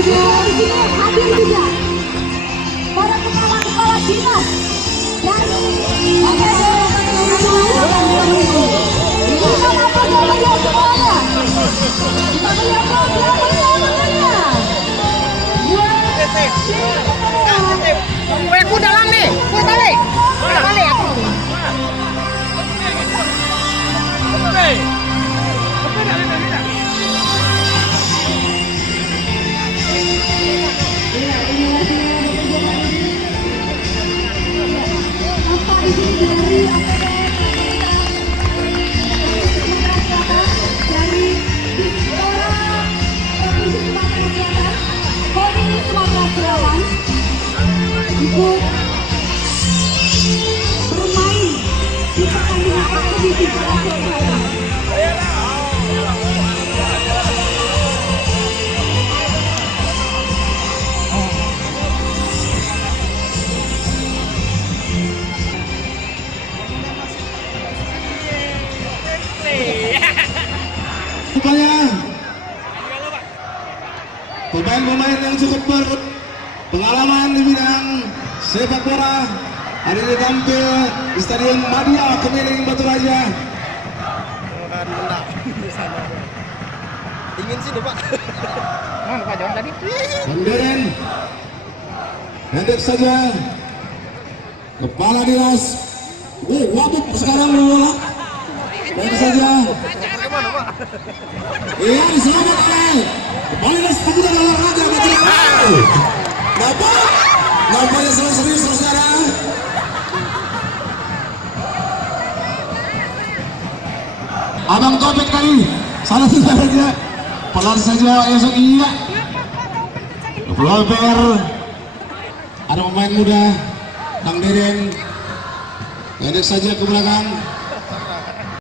juga di sini hadir juga para kepala-kepala dinas dari kita apa meriah semuanya, kita meriah Aku dalam nih, gue balik aku. ikut bermain di pertandingan ekspedisi nasional. Pemain-pemain yang cukup berpengalaman di bidang sepak bola hari ini tampil di Stadion Madia Kemiling Batu Raja. Ingin sih lupa. Mana Pak John tadi? Kemudian hendek saja Kepala Dinas. Wabuk sekarang bola. Hendek saja. Iya, diselamatkan. Kepala Dinas Pemuda dan Olahraga Batu Raja. Nampaknya serius saudara. Abang Topik tadi salah saja. Pelan saja esok iya. Developer. Ada pemain muda Kang Deren. Pendek saja ke belakang.